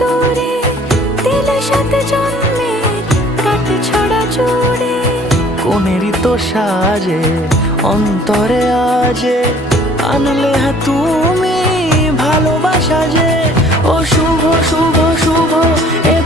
দূরে দিলে সাথে জন্মের কাট ছড়া জুড়ে। কোনেরই তো সাজে অন্তরে আজে আনলে হ্যাঁ তুমি ভালোবাসা যে। ও শুভ শুভ শুভ এ